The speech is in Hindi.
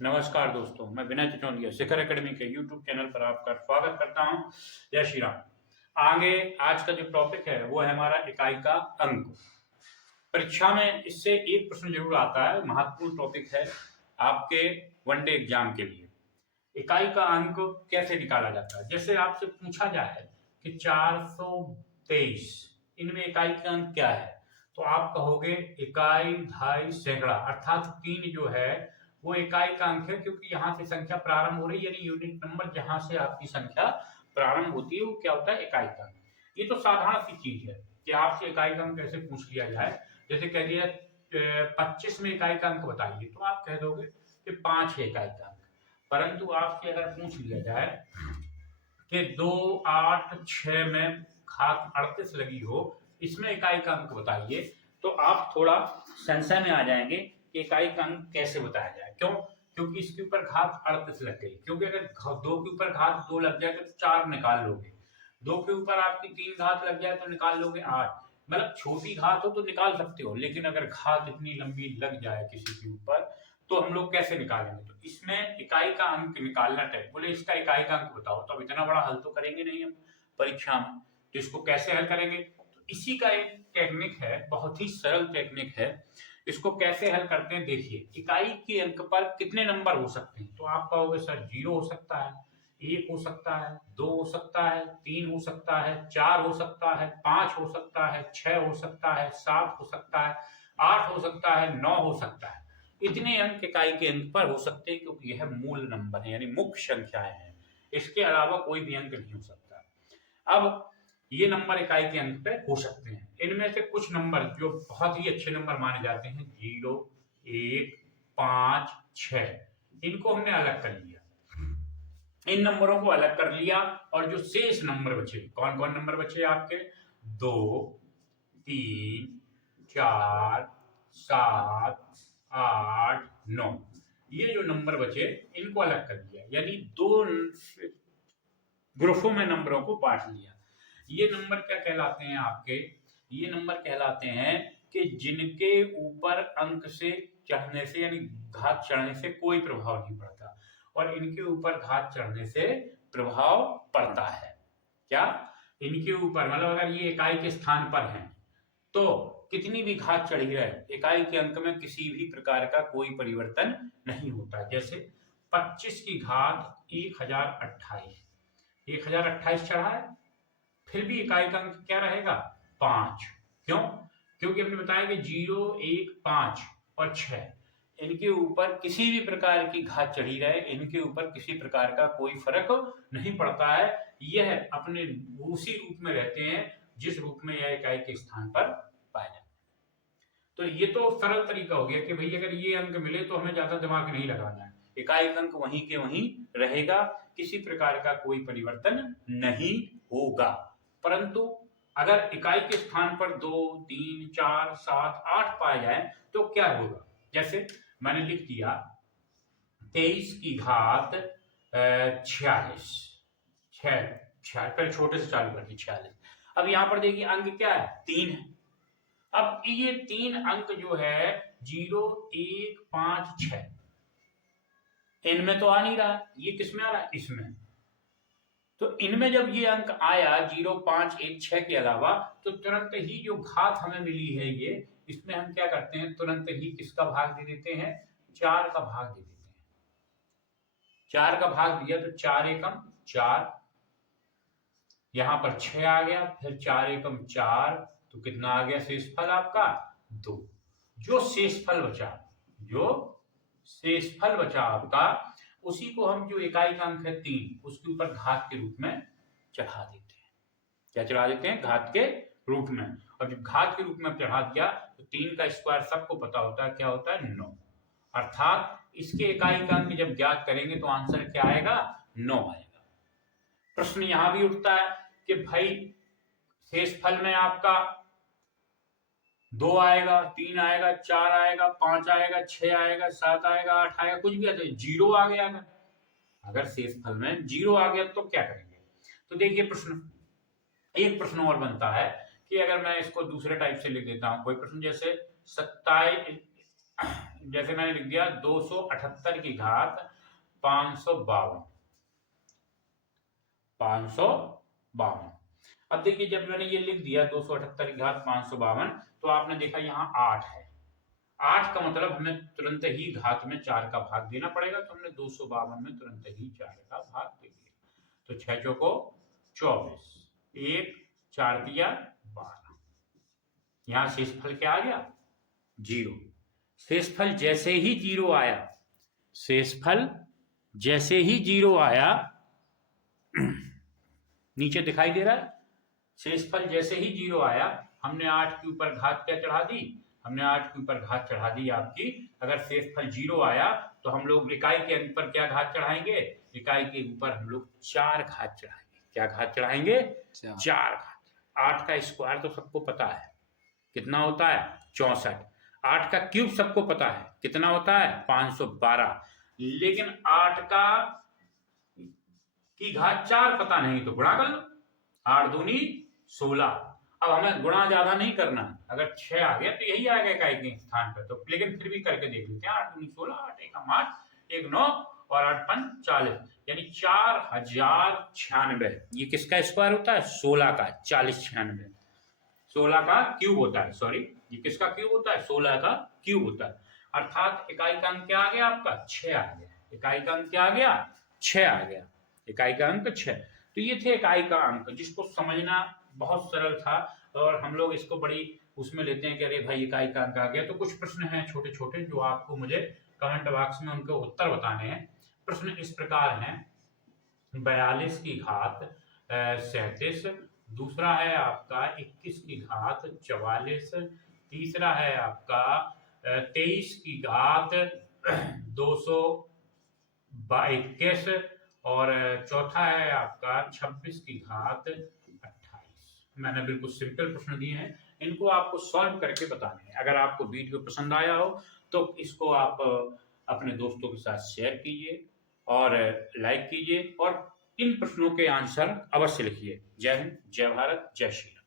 नमस्कार दोस्तों, मैं विनय चिचौंदिया शिखर एकेडमी के यूट्यूब चैनल पर आपका स्वागत करता हूं। जय श्री राम। आगे आज का जो टॉपिक है वो है हमारा इकाई का अंक। परीक्षा में इससे एक प्रश्न जरूर आता है, महत्वपूर्ण टॉपिक है आपके वनडे एग्जाम के लिए। इकाई का अंक कैसे निकाला जाता है? जैसे आपसे पूछा जाए कि 423 इनमें इकाई का अंक क्या है, तो आप कहोगे इकाई, ढाई, सैकड़ा, अर्थात 3 जो है वो इकाई का अंक है, क्योंकि यहाँ से संख्या प्रारंभ हो रही है, यानी यूनिट नंबर जहां से आपकी संख्या प्रारंभ होती है वो क्या होता है, इकाई का अंक। ये तो साधारण सी चीज है कि आपसे इकाई का अंक कैसे पूछ लिया जाए। जैसे कह दिया 25 में इकाई का अंक बताइए, तो आप कह दोगे कि 5 है इकाई का अंक। परंतु आपसे अगर पूछ लिया जाए कि 2, 8, 6 में घात 38 लगी हो, इसमें इकाई का अंक बताइए, तो आप थोड़ा संशय में आ जाएंगे कि इकाई का अंक कैसे बताया जाए। क्यों? क्योंकि इसके ऊपर घात 38 लग गई। क्योंकि अगर 2 के ऊपर घात 2 लग जाए तो 4 निकाल लोगे, 2 के ऊपर आपकी 3 घात लग जाए तो निकाल लोगे 8। मतलब छोटी घात हो तो निकाल सकते हो, लेकिन अगर घात इतनी लंबी लग जाए किसी के ऊपर तो हम लोग कैसे निकालेंगे? तो इसमें इकाई का अंक निकालना टाइप बोले इसका इकाई का अंक बताओ, तो अब इतना बड़ा हल तो करेंगे नहीं हम परीक्षा में, तो इसको कैसे हल करेंगे? तो इसी का एक टेक्निक है, बहुत ही सरल टेक्निक है। इसको कैसे हल करते हैं देखिए। इकाई के अंक पर कितने नंबर हो सकते हैं? तो आप कहोगे सर 0 हो सकता है, 1 हो सकता है, 2 हो सकता है, 3 हो सकता है, 4 हो सकता है, 5 हो सकता है, 6 हो सकता है, 7 हो सकता है, 8 हो सकता है, 9 हो सकता है। इतने अंक इकाई के अंक पर हो सकते हैं, क्योंकि यह मूल नंबर है, यानी मुख्य संख्याएं हैं। इसके अलावा कोई भी अंक नहीं हो सकता। अब ये नंबर इकाई के अंक पे हो सकते हैं। इनमें से कुछ नंबर जो बहुत ही अच्छे नंबर माने जाते हैं, 0, 1, 5, 6, इनको हमने अलग कर लिया। इन नंबरों को अलग कर लिया और जो शेष नंबर बचे, कौन कौन नंबर बचे आपके? 2, 3, 4, 7, 8, 9, ये जो नंबर बचे इनको अलग कर दिया, यानी 2 ग्रुपों में नंबरों को बांट लिया। ये नंबर क्या कहलाते हैं आपके? ये नंबर कहलाते हैं कि जिनके ऊपर अंक से चढ़ने से, यानी घात चढ़ने से कोई प्रभाव नहीं पड़ता, और इनके ऊपर घात चढ़ने से प्रभाव पड़ता है। क्या? इनके ऊपर मतलब अगर ये इकाई के स्थान पर हैं तो कितनी भी घात चढ़ी रहे, इकाई के अंक में किसी भी प्रकार का कोई परिवर्तन नहीं होता। जैसे 25 की घात 1028, 1028 चढ़ा है, फिर भी इकाई का अंक क्या रहेगा? 5। क्यों? क्योंकि हमने बताया कि 0, 1, 5 और 6, इनके ऊपर किसी भी प्रकार की घात चढ़ी रहे, इनके ऊपर किसी प्रकार का कोई फर्क नहीं पड़ता है। यह अपने उसी रूप में रहते हैं जिस रूप में यह इकाई के स्थान पर पाए जाते हैं। तो ये तो सरल तरीका हो गया कि भाई अगर ये अंक मिले तो हमें ज्यादा दिमाग नहीं लगाना है, इकाई अंक वहीं के वहीं रहेगा, किसी प्रकार का कोई परिवर्तन नहीं होगा। परंतु अगर इकाई के स्थान पर 2, 3, 4, 7, 8 पाए जाए तो क्या होगा? जैसे मैंने लिख दिया 23 की घात 46, पहले छोटे से चालू करके 46। अब यहां पर देखिए अंक क्या है? 3 है। अब ये 3 अंक जो है 0, 1, 5, 6, इनमें तो आ नहीं रहा, ये किसमें आ रहा है? इसमें। तो इनमें जब ये अंक आया 0, 5, 1, 6 के अलावा, तो तुरंत ही जो घात हमें मिली है ये, इसमें हम क्या करते हैं? तुरंत ही किसका भाग दे देते हैं? 4 का भाग दे देते हैं। 4 का भाग दिया तो 4 एकम 4, यहां पर 6 आ गया, फिर 4 एकम 4, तो कितना आ गया शेषफल आपका? 2। जो शेषफल बचा आपका, उसी को हम जो इकाई का अंक है 3, उसके ऊपर घात के रूप में चढ़ा देते हैं। क्या चढ़ा देते हैं? घात के रूप में। और जब घात के रूप में चढ़ा दिया तो 3 का स्क्वायर सबको पता होता है, क्या होता है? 9। अर्थात इसके इकाई का अंक जब ज्ञात करेंगे तो आंसर क्या आएगा? 9 आएगा। प्रश्न यहां भी उठता है कि भाई शेषफल में आपका 2 आएगा, 3 आएगा, 4 आएगा, 5 आएगा, 6 आएगा, 7 आएगा, 8 आएगा, कुछ भी आ जाए, 0 आ गया। अगर शेषफल में 0 आ गया तो क्या करेंगे? तो देखिए एक प्रश्न और बनता है कि अगर मैं इसको दूसरे टाइप से लिख देता हूं, कोई प्रश्न जैसे 27 जैसे मैंने लिख दिया 278 की घात 552। 552। अब देखिए जब मैंने ये लिख दिया 278 की घात 552, तो आपने देखा यहाँ 8 है। 8 का मतलब हमें तुरंत ही घात में 4 का भाग देना पड़ेगा, तो हमने 252 में तुरंत ही 4 का भाग दे दिया। तो 6 चौको 24, 1 4 दिया 12। यहां शेषफल क्या आ गया? 0। शेषफल जैसे ही 0 आया, शेषफल जैसे ही 0 आया नीचे दिखाई दे रहा है, शेषफल जैसे ही 0 आया, हमने 8 के ऊपर घात क्या चढ़ा दी? हमने 8 के ऊपर घात चढ़ा दी आपकी। अगर शेषफल 0 आया तो हम लोग इकाई के अंक पर क्या घात चढ़ाएंगे? इकाई के ऊपर हम लोग 4 घात चढ़ाएंगे। क्या घात चढ़ाएंगे? 4 घात। 8 का स्क्वायर तो सबको पता है कितना होता है? 64। 8 का क्यूब सबको पता है कितना होता है? 512। लेकिन 8 का की घात 4 पता नहीं, तो गुणा कर लो। 8 दूनी 16। अब हमें गुणा ज्यादा नहीं करना, अगर 6 आ गया तो यही आएगा इकाई के स्थान पर, तो लेकिन फिर भी करके देख लेते हैं। 8 दूनी 16, 8 एकम 8, 1 9 और 8 पंच 40, यानी 4096। ये किसका स्क्वायर होता है? 16 का। 4096 16 का क्यूब होता है, सॉरी ये किसका क्यूब होता है? 16 का क्यूब होता है। अर्थात इकाई का अंक क्या आ गया आपका? 6 आ गया। इकाई का अंक क्या आ गया? 6 आ गया। इकाई का अंक 6। तो ये थे इकाई का अंक, जिसको समझना बहुत सरल था, और हम लोग इसको बड़ी उसमें लेते हैं कि अरे भाई इकाई का अंक आ गया। तो कुछ प्रश्न हैं छोटे छोटे जो आपको मुझे कमेंट बॉक्स में उनके उत्तर बताने हैं। प्रश्न इस प्रकार हैं, 42 की घात 37, दूसरा है आपका 21 की घात 44, तीसरा है आपका 23 की घात 221, और चौथा है आपका 26 की घात 28। मैंने बिल्कुल सिंपल प्रश्न दिए हैं, इनको आपको सॉल्व करके बताने हैं। अगर आपको वीडियो पसंद आया हो तो इसको आप अपने दोस्तों के साथ शेयर कीजिए और लाइक कीजिए, और इन प्रश्नों के आंसर अवश्य लिखिए। जय हिंद, जय भारत, जय श्री राम।